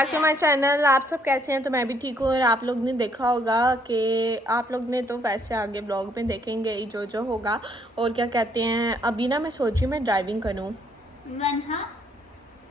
Back to my channel. आप सब कैसे हैं? तो मैं भी ठीक हूँ। और आप लोग ने देखा होगा कि आप लोग ने तो वैसे आगे ब्लॉग में देखेंगे ही जो होगा। और क्या कहते हैं, अभी ना मैं सोच रही हूँ मैं ड्राइविंग करूँ।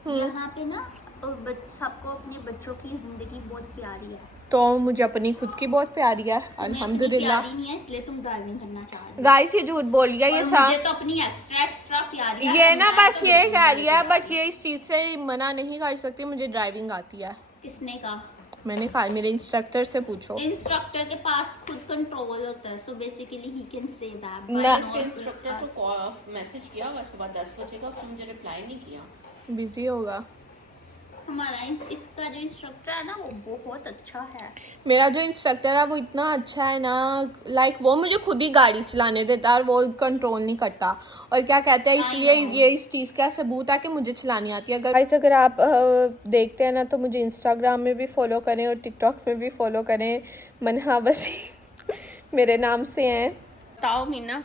यहाँ पे ना सबको अपने बच्चों की जिंदगी बहुत प्यारी है, तो मुझे अपनी खुद की बहुत प्यारी है अल्हम्दुलिल्लाह। प्यारी नहीं है इसलिए तुम ड्राइविंग करना चाह रही हो। गाइस ये झूठ बोल गया ये मुझे तो अपनी एक्स्ट्रा प्यारी है। ये ना बस ये कह रही है, बट ये इस चीज़ से मना नहीं कर सकती। मुझे ड्राइविंग आती है। किसने कहा? मैंने कहा मेरे इंस्ट्रक्टर से पूछो। इंस्ट्रक्टर के पास खुद कंट्रोल होता है, so basically he can say that. ना इंस्ट्रक्टर को मैसेज किया हुआ सुबह 10 बजे का, उसने मुझे रिप्लाई नहीं किया। बिजी होगा। हमारा इसका जो इंस्ट्रक्टर है ना वो बहुत अच्छा है। मेरा जो इंस्ट्रक्टर है वो इतना अच्छा है ना, लाइक वो मुझे खुद ही गाड़ी चलाने देता है और वो कंट्रोल नहीं करता। और क्या कहते हैं, इसलिए ये इस चीज़ का सबूत है कि मुझे चलानी आती है। अगर आप देखते हैं ना तो मुझे इंस्टाग्राम में भी फॉलो करें और टिकटॉक में भी फॉलो करें। मनहा वसीम मेरे नाम से हैं। बताओ मीना,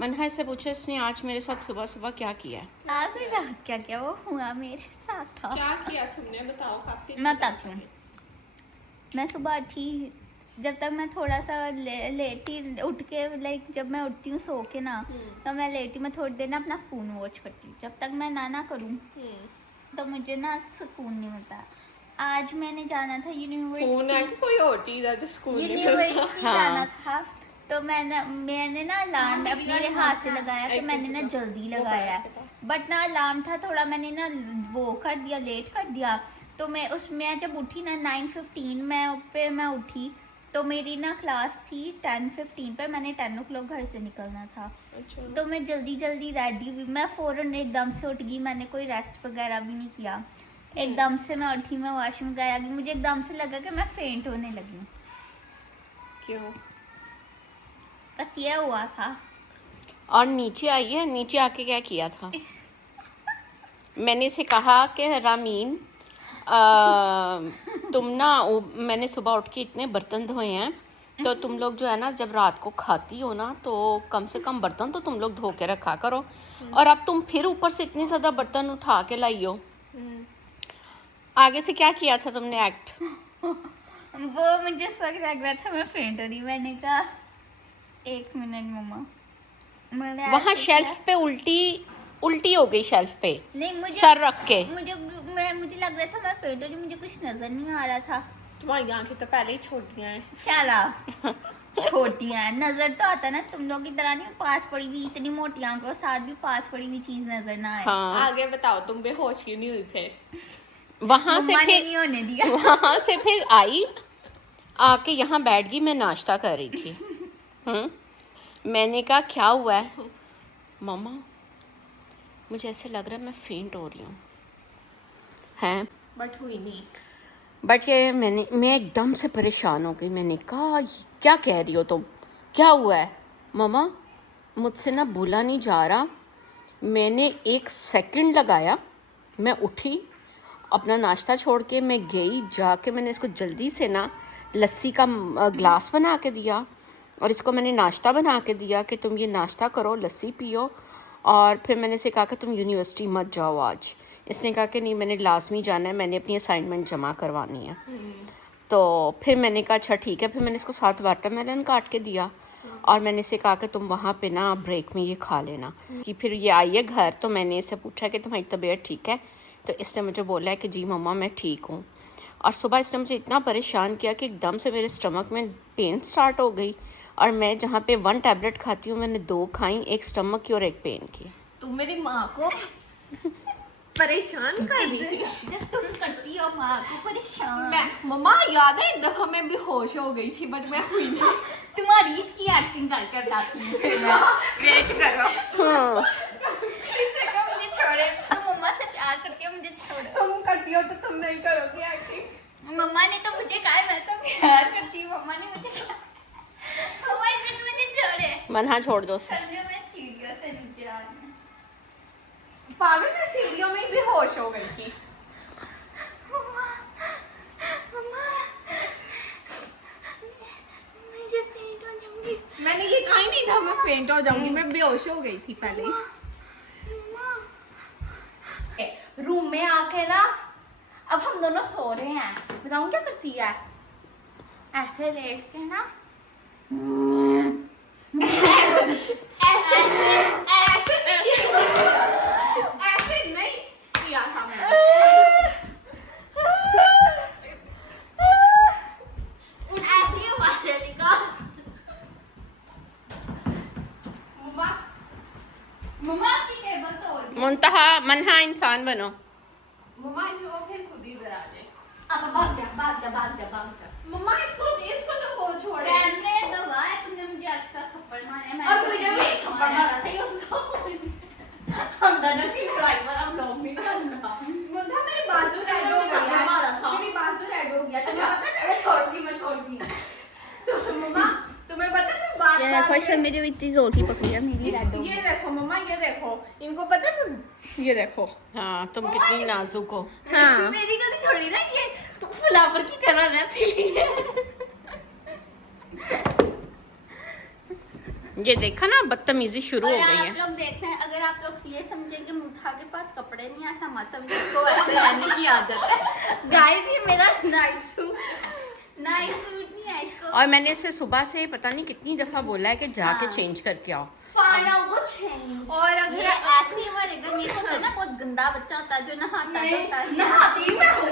मनहा से पूछो इसने आज मेरे साथ सुबह सुबह क्या किया है। आपके साथ क्या क्या वो हुआ मेरे साथ था? क्या किया तुमने बताओ। काफी मैं बताती हूँ। मैं सुबह उठी, जब तक मैं थोड़ा सा लेट ही उठ के, लाइक जब मैं उठती हूँ सो के ना, तो मैं लेटी मैं थोड़ी देर ना अपना फ़ोन वॉच करती हूँ। जब तक मैं ना करूँ तो मुझे ना सुकून नहीं मिलता। आज मैंने जाना था यूनिवर्सिटी, कोई और चीज़ है तो स्कूल यूनिवर्सिटी जाना था। तो मैंने ना अलार्म मेरे हाथ से लगाया कि मैंने ना जल्दी लगाया है, बट ना अलार्म था थोड़ा, मैंने ना वो कर दिया, लेट कर दिया। तो मैं जब उठी ना 9:15 मैं उठी, तो मेरी ना क्लास थी 10:15 पर। मैंने 10 o'clock घर से निकलना था। अच्छा। तो मैं जल्दी रेडी हुई। मैं फ़ौरन एकदम से उठ गई, मैंने कोई रेस्ट वगैरह भी नहीं किया। एकदम से मैं उठी, मैं वॉशरूम गया, मुझे एकदम से लगा कि मैं फेंट होने लगी हूँ। क्यों? बस ये हुआ था। और नीचे आई है, नीचे आके क्या किया था? मैंने इसे कहा कि रामीन तुम ना मैंने सुबह उठ के इतने बर्तन धोए हैं, तो तुम लोग जो है ना जब रात को खाती हो ना तो कम से कम बर्तन तो तुम लोग धो के रखा करो। और अब तुम फिर ऊपर से इतने ज़्यादा बर्तन उठा के लाई हो। आगे से क्या किया था तुमने एक्ट? वो मुझे इस वक्त लग रहा था मैं फेंट हो रही। मैंने कहा 1 मिनट मम्मा, मैंने वहाँ ऐसे शेल्फ पे उल्टी हो गई, शेल्फ पे नहीं, मुझे सर रख के। मुझे लग रहा था मैं फेंट हो रही, मुझे कुछ नजर नहीं आ रहा था। तुम्हारी आंखें तो पहले ही छोटियां हैं। शाला छोटी है, नजर तो आता ना, तुम लोग की तरह नहीं पास पड़ी हुई इतनी मोटी आंखों के साथ भी पास पड़ी हुई चीज नजर ना आए। हाँ। आगे बताओ, तुम बेहोश क्यों नहीं हुई फिर? वहाँ से मम्मा ने फिर नहीं होने दिया। वहाँ से फिर आई, आके यहाँ बैठ गई। मैं नाश्ता कर रही थी। मैंने कहा क्या हुआ है? मम्मा मुझे ऐसे लग रहा है मैं फेंट हो रही हूँ। हैं बट हुई नहीं। बट ये मैं एकदम से परेशान हो गई। मैंने कहा क्या कह रही हो तुम, क्या हुआ है? मम्मा मुझसे ना बोला नहीं जा रहा। मैंने 1 सेकंड लगाया, मैं उठी, अपना नाश्ता छोड़ के मैं गई, जाके मैंने इसको जल्दी से ना लस्सी का ग्लास बना के दिया और इसको मैंने नाश्ता बना के दिया कि तुम ये नाश्ता करो, लस्सी पियो। और फिर मैंने इसे कहा कि तुम यूनिवर्सिटी मत जाओ आज। इसने कहा कि नहीं मैंने लाजमी जाना है, मैंने अपनी असाइनमेंट जमा करवानी है। तो फिर मैंने कहा अच्छा ठीक है। फिर मैंने इसको 7 वाटरमेलन काट के दिया और मैंने इसे कहा कि तुम वहाँ पे ना ब्रेक में ये खा लेना। कि फिर ये आई है घर, तो मैंने इसे पूछा कि तुम्हारी तबीयत ठीक है? तो इसने मुझे बोला है कि जी मम्मा मैं ठीक हूँ। और सुबह इसने मुझे इतना परेशान किया कि एकदम से मेरे स्टमक में पेन स्टार्ट हो गई। और मैं जहाँ पे 1 टैबलेट खाती हूँ मैंने 2 खाई, एक स्टमक की और एक पेन की। तुम मेरी माँ को परेशान कर रही थी। जब तुम करती हो माँ को परेशान। मम्मा याद है एक दफा मैं बेहोश हो गई थी, बट मैं हुई नहीं। तुम्हारी इसकी एक्टिंग कर जाती हूँ फिर मैं। वेस्ट करो। इससे को मुझे छोड़े, तुम मम्मा से प्यार करके मुझे छोड़ो। तुम करती हो तो तुम नहीं करोगे एक्टिंग। मम्मा ने तो मुझे कहा मैं तो प्यार करती हूँ, मम्मा ने मुझे कहा मम्मा इससे को मुझे छोड़े। मनहा छोड़ दो उसे। समझो मैं सीढ़ियों से नीचे आ रही हूँ। पागल, मैं सीढ़ियों में ही बेहोश हो गई थी। मम्मा मम्मा मुझे फेंट हो जाऊंगी। मैंने ये कहा ही नहीं था मैं फेंट हो जाऊंगी, मैं बेहोश हो गई थी पहले ही। रूम में आके ना अब हम दोनों सो रहे हैं, बताऊँ क्या करती है, ऐसे लेट के ना ऐसे नहीं किया था मैंने। ऐसे ही हमारे निकाल। मम्मा आपकी टेबल तोड़ दी। मुंतहा मनहा इंसान बनो। मम्मा इसको फिर खुद ही डरा दे। अब भाग जा। मम्मा इसको तो को छोड़े। कैमरे दबा है, तुमने मुझे एक्स्ट्रा थप्पड़ मारे, मैं और मुझे भी एक थप्पड़ मारा था उसको। हम दोनों की लड़ाई पर हम लोग भी करना। मुझे मेरी बाजू रेड हो गई मारा था। मेरी बाजू रेड हो गया। अच्छा, मैं छोड़ दी। तो मम्मा तुम्हें पता है बात ये देखो, इसने मेरी इतनी जोर की पकड़ी है, मेरी रेड हो गई। ये देखो मम्मा, ये देखो इनको पता है ये देखो। हाँ तुम कितनी नाजुक हो। हाँ मेरी गलती थोड़ी ना, ये तू फ्लावर की तरह रहती है। ये देखा ना, बदतमीजी शुरू हो और गई आप है। लोग देख रहे हैं, अगर आप लोग ये समझे कि मुठा के पास कपड़े नहीं, ऐसा मत समझे, इसको ऐसे रहने की आदत है। गाइस ये मेरा नाइट सूट नहीं है, इसको और मैंने इसे सुबह से पता नहीं कितनी दफा बोला है कि जाके हाँ। चेंज करके आओ। फाइनल को चेंज। और अगर ये ऐसे ही हमारे घर में होता है ना, बहुत गंदा बच्चा होता है जो नहाता धोता है। नहाती मैं हूँ।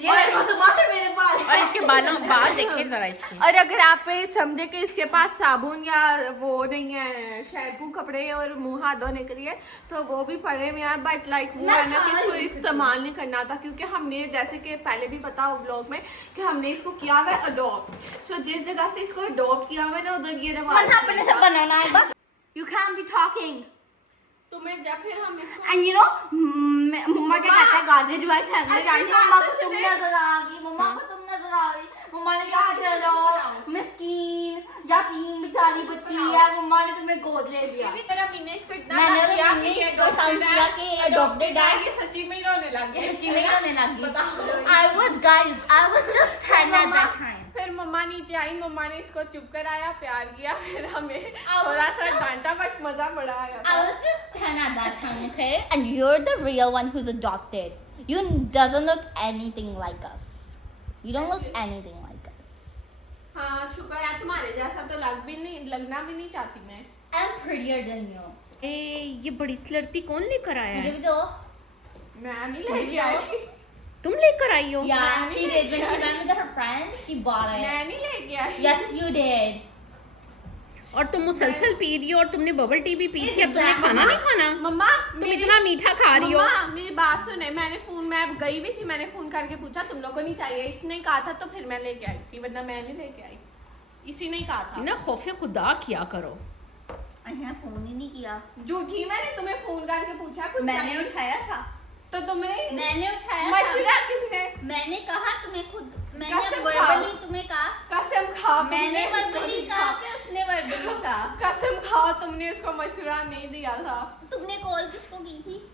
ये देखो सुबह से मेरे पास। और इसके बाल देखे जरा इसके। और अगर आप ये समझे कि इसके पास साबुन या वो नहीं है, शैम्पू कपड़े और मुंह हाथ धोने के लिए, तो वो भी पड़े हुए हैं, बट लाइक वो है ना कि इसको इस्तेमाल नहीं करना था, क्योंकि हमने जैसे कि पहले भी पता हो ब्लॉग में कि हमने इसको किया हुआ है अडॉप्ट। सो जिस जगह से इसको अडॉप्ट किया हुआ है ना, उधर ये रवाज मन अपने से बनाना है बस। You can't be talking. तुम्हें जब फिर हम इसको And you know, मम्मा क्या कहते हैं, गार्बेज बाय फेंकने ऐसी जाती है, बात मम्मा तो को तुम सुने। नजर आ गई, मम्मा को तुम नजर आ गई, मम्मा ने कहा चलो मिस्कीन यतीम बेचारी बच्ची है, मम्मा ने तुम्हें गोद ले लिया। भी तेरा मीने इसको इतना मैंने तंग और किया मम्मी कि ये इसको तंग किया कि ये adopted है। ये सच्ची में ही रोने लग गई। सच्ची में रोने लग गई। बताओ। I was just 10 at that time. फिर मम्मा नीचे आई, मम्मा ने इसको चुप कराया, प्यार किया, फिर हमें was थोड़ा सा just- डांटा, बट मजा बड़ा आया I था। was just 10 at that time, okay? And you're the real one who's adopted. You doesn't look anything like us. You don't look anything like us. हाँ शुक्र है, तुम्हारे जैसा तो लगना भी नहीं चाहती मैं। I'm prettier than you. ये बड़ी स्लर्पी कौन लेकर आया मुझे है? भी दो। मैं नहीं लेके आई। तुम लेकर आई हो? Yeah, she did when she went with her friends. She bought it. मैं नहीं लेके आई। Yes, you did. और तुम मुसलसल पी रही हो, और तुमने बबल टी भी पी थी, अब तुमने Exactly. खाना नहीं खाना? मम्मा तुम इतना मीठा खा रही हो। मम्मा मेरी बात सुने, मैं गई भी थी, मैंने फोन करके पूछा तुम लोग को नहीं चाहिए, इसने कहा था तो फिर मैं लेके आई थी, वरना मैं नहीं लेके आई, इसी ने कहा था। ना खौफे खुदा किया करो। मैंने फोन ही नहीं किया। झूठी, मैंने तुम्हें फोन करके पूछा कुछ मैंने चाहिए? उठाया था। तो तुमने मैंने उठाया था। मशवरा किसने? मैंने कहा तुम्हें खुद, मैंने कसम वर्बली खाओ। तुम्हें कहा, कसम खाओ मैंने तुमने वर्बली उसको कहा कि उसने वर्बली कहा। कसम खाओ तुमने उसको मशवरा नहीं दिया था। तुमने कॉल किसको की थी?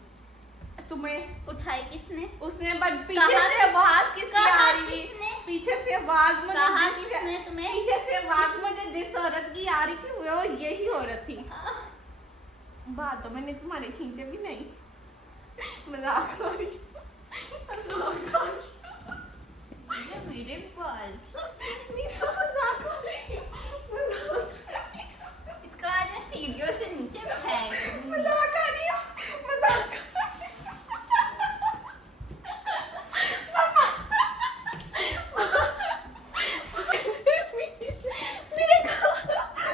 तुम्हें उठाई किसने? उसने, बट पीछे कहा से आवाज किसकी कहा आ रही थी? किसने? पीछे से आवाज मुझे कहा जिस- किसने तुम्हें? पीछे से आवाज मुझे जिस औरत की आ रही थी वो यही औरत थी। बात तो मैंने तुम्हारे खींचे भी नहीं, मजाक हो रही, मजाक हो रही। ये मेरे बाल। मीठा मजाक हो रही, इसका आज मैं सीढ़ियों से नीचे फेंक दूंगी। मजाक आ रही है, मजाक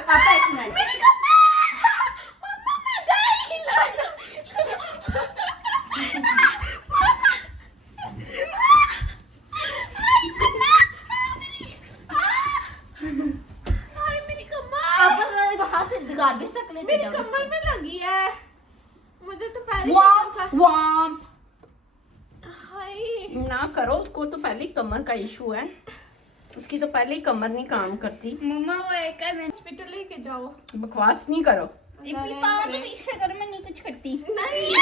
पापा एक मिनट। पापा मेरे हाथ से गार्बेज तक लेते मेरी जाओ कमर इसको। में लगी है, मुझे तो पहले वाम वाम। हाय ना करो उसको, तो पहले ही कमर का इशू है, उसकी तो पहले ही कमर नहीं काम करती। मम्मा वो एक है, मैं हॉस्पिटल लेके जाओ। बकवास नहीं करो। इतनी पाँव तो पीछे करो, मैं नहीं कुछ करती। नहीं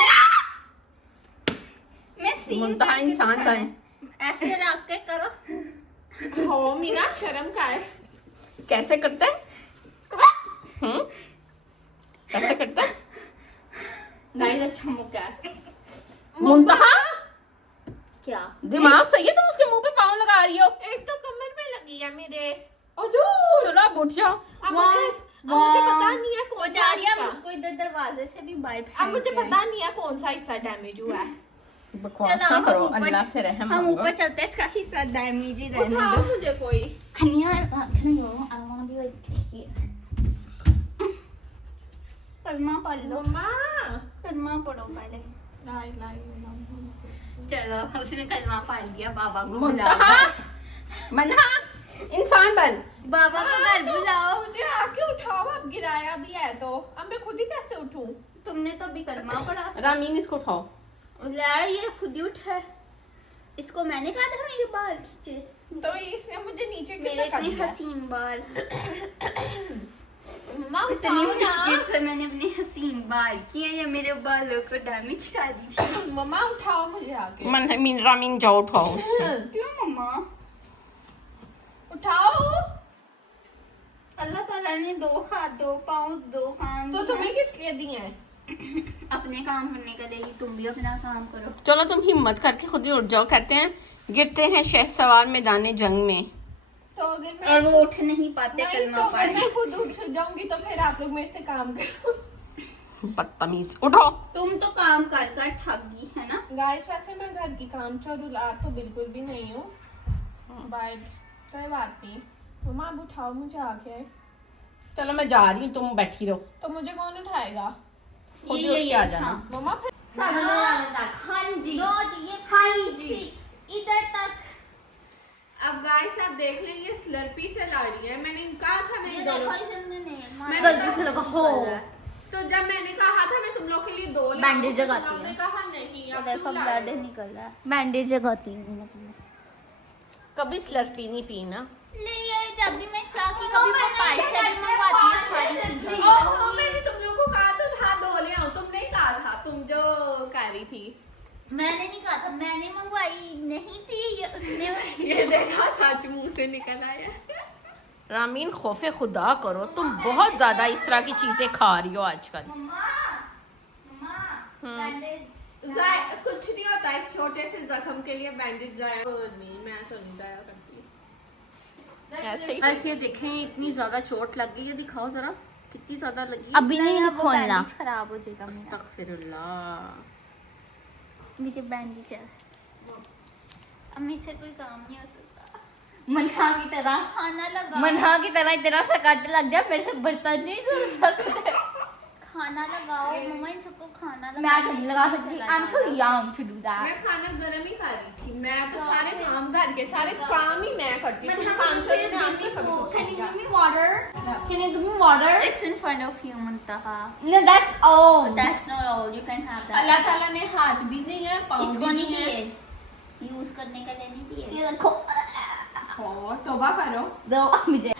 मैं सीन मुंतहा करके इंसान दिखाना बन। है। ऐसे रख के करो। हो मीना, शर्म का है। कैसे करता है? कैसे करता है? गाइस अच्छा मुक्का है। मुंतहा क्या दिमाग सही है, तुम उसके मुंह पे पाँव लगा रही हो। एक तो कमर में लगी है मेरे। चलो अब उठ जाओ। अब मुझे पता नहीं है वो कौन जा सा रही है, हिस्सा। उसको इधर दरवाजे से भी बाहर अब मुझे पता नहीं है कौन सा हिस्सा डैमेज हुआ है। बकवास चलो ना हम करो, ऊपर- अल्लाह से रहम हम मांगो। ऊपर चलते हैं, इसका हिस्सा डैमेज ही रहने उठाओ दो। मुझे कोई। खनिया I wanna be like here. कलमा पढ़ लो, मम्मा कलमा पढ़ो पहले। लाई लाई चलो उसने कलमा पढ़ दिया, बाबा को मुंतहा बुलाओ। मन्हा इंसान बन। बाबा को घर बुलाओ। मुझे आके उठाओ, अब गिराया भी है तो अब मैं खुद ही कैसे उठूं? तुमने तो अभी कलमा पढ़ा। रामीन इसको उठाओ। यार ये खुद ही उठा है। इसको मैंने कहा था मेरे बाल खींचे। तो इसने मुझे नीचे मेरे क्यों कर इतने दिया? हसीन बाल। मम्मा इतनी उठाओ मुश्किल ना। से मैंने अपने हसीन बाल किए या मेरे बालों को डैमेज कर दी थी। मम्मा उठाओ मुझे आके। मीन रामीन जाओ उठाओ उससे। क्यों मम्मा? उठाओ। अल्लाह ताला ने 2 हाथ, 2 पाँव, 2 कान तो दिए तुम्हें किस लिए दिए हैं? हैं। अपने काम करने के लिए ही तुम भी अपना काम करो। चलो तुम हिम्मत करके खुद ही उठ जाओ। कहते हैं गिरते हैं शहसवार मैदान जंग में। तो अगर मैं और वो उठ नहीं पाते नहीं, कलमा तो अगर पढ़। मैं खुद उठ जाऊंगी तो फिर आप लोग मेरे से काम करो। बदतमीज, उठो। तुम तो काम कर कर थक गई है ना। गाइस वैसे मैं घर की काम चोरुलार तो बिल्कुल भी नहीं हूँ, बट कोई बात नहीं। मम्मा अब उठाओ मुझे आके। चलो मैं जा रही हूँ, तुम बैठी रहो। तो मुझे कौन उठाएगा? खुद ही उठ के आ जाना। हाँ। मम्मा फिर हाँ जी, हाँ जी, इधर तक। अब गाइस आप देख लेंगे स्लर्पी से ला रही है। मैंने कहा था मैं ये दो देखो इसने नहीं गलती से लगा हो। तो जब मैंने कहा था मैं तुम लोग के लिए 2 ले बैंडेज आऊंगी, तो लगाती तुम लोग ने है। कहा नहीं ये अब देखो तुम ला ब्लड रही हो। निकल रहा है। बैंडेज लगाती हूँ मैं तुम्हें। कभी स्लर्पी नहीं पीना। नहीं यार, जब भी मैं फ्रॉक की कभी पापाई से भी मंगवाती हूँ सारी चीजें। ओहो, मैंने तुम लोग को कहा तो था 2 ले आओ। तुम नहीं कहा था, तुम जो कह रही थी। मैंने नहीं कहा था, मैंने मंगवाई नहीं थी ये उसने। ये देखा सच मुंह से निकल आया। रामीन खौफे खुदा करो, तुम बहुत ज्यादा इस तरह की चीजें खा रही हो आजकल। मम्मा, मम्मा, बैंडेज। कुछ नहीं होता इस छोटे से जख्म के लिए बैंडेज जाया नहीं, मैं तो नहीं जाया करती। ऐसे ही ऐसे देखें, इतनी ज्यादा चोट लग गई है। दिखाओ जरा कितनी ज्यादा लगी। अभी नहीं खोलना, खराब हो जाएगा मेरा। अस्तगफिरुल्लाह। मुझे बैंडेज है। अम्मी से कोई काम नहीं हो सकता। मनहा की तरह खाना लगा, मनहा की तरह इतना सा कट लग जाए, मेरे से बर्तन नहीं धो सकते। खाना लगाओ मम्मा, इन सबको खाना लगाओ। मैं नहीं लगा सकती। I'm too young to do that. मैं खाना गरम ही खा रही थी। मैं तो सारे काम घर के सारे काम ही मैं करती हूँ। काम चोरी में आके कभी कुछ Can नहीं you किया। give me water? Can you give me water? It's in front of you, Muntaha. No, that's all. That's not all. You can have that. अल्लाह ताला ने हाथ भी नहीं है, पाँव इसको भी नहीं नहीं है। दिए, यूज करने का लिए नहीं दिए। ये देखो, ओ, तौबा करो। दो मुझे।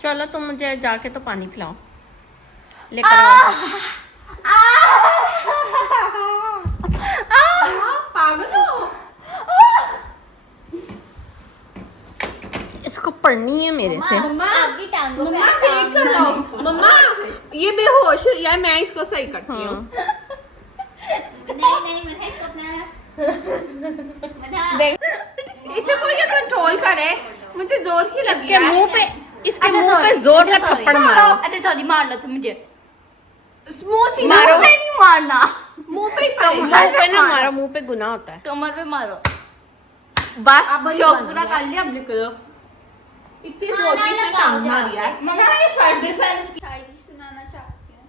चलो तुम मुझे जाके तो पानी पिलाओ, लेकर आओ। पागल हो? इसको पढ़नी है मेरे से। मम्मा, आपकी टांगों पे मम्मा ठीक कर लो। मम्मा ये बेहोश है, मैं इसको सही करती हूँ। नहीं नहीं, मैंने इसको अपना देख इसे कोई ये कंट्रोल करे। मुझे जोर की लगी इसके मुंह पे, इसके मुंह पे जोर का थप्पड़ मारो। अच्छा सॉरी, मार लो तुम मुझे। मुंह सीधा मारो। मुंह पे नहीं मारना, मुंह पे ही पड़ेगा। मुंह पे ना मारो, मुंह पे गुनाह होता है। कमर पे मारो। बस अब शौक बन पूरा गया। कर लिया, अब निकलो। इतनी जोर की से टांग मारी है। मम्मा मैंने सेल्फ डिफेंस की शायरी सुनाना चाहती हूँ।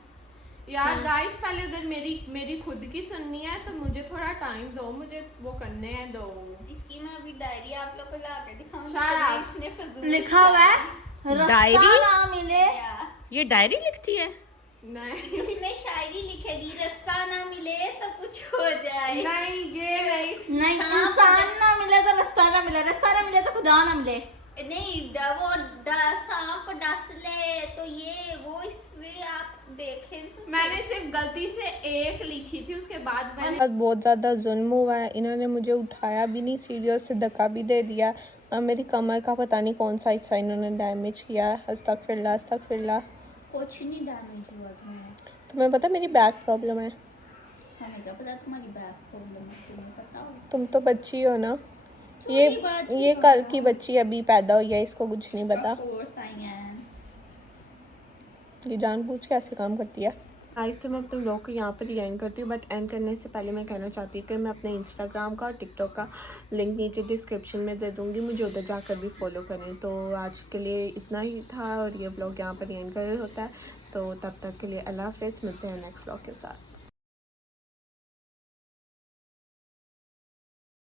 यार गाइस पहले अगर मेरी खुद की सुननी है तो मुझे थोड़ा टाइम दो, मुझे वो करने हैं दो। इसकी मैं अभी डायरी आप लोग को ला के दिखाऊंगी। Shut up. इसने फजूल लिखा हुआ है, डायरी? रास्ता ना मिले। ये डायरी लिखती है? नहीं इसमें शायरी लिखेगी, रास्ता ना मिले तो कुछ हो जाए। नहीं ये नहीं। नहीं, इंसान ना मिले तो रास्ता ना मिले, रास्ता ना मिले तो खुदा ना मिले। नहीं वो सांप डस ले तो ये वो, इसलिए आप देखें तो मैंने सिर्फ गलती से एक लिखी थी, उसके बाद मैंने बहुत ज़्यादा जुल्म हुआ है। इन्होंने मुझे उठाया भी नहीं, सीढ़ियों से धक्का भी दे दिया और मेरी कमर का पता नहीं कौन सा हिस्सा इन्होंने डैमेज किया है। अस्तगफिरुल्लाह अस्तगफिरुल्लाह। कुछ नहीं डैमेज हुआ तुम्हें। तुम्हें पता मेरी बैक प्रॉब्लम है। हमें क्या पता तुम्हारी बैक प्रॉब्लम है, तुम्हें पता हो। तुम तो बच्ची हो ना, थोड़ी बात ही ये हो कल ना। की बच्ची अभी पैदा हुई है, इसको कुछ नहीं पता। कोर्स आई हैं। ये जानबूझ के ऐसे काम करती है। आज तो मैं अपने ब्लॉग को यहाँ पर ही एंड करती हूँ, बट एंड करने से पहले मैं कहना चाहती हूँ कि मैं अपने इंस्टाग्राम का और टिकटॉक का लिंक नीचे डिस्क्रिप्शन में दे दूँगी, मुझे उधर जाकर भी फॉलो करें। तो आज के लिए इतना ही था और ये ब्लॉग यहाँ पर ही एंड कर होता है। तो तब तक के लिए अल्लाह हाफ़िज़, मिलते हैं नेक्स्ट ब्लॉग के साथ।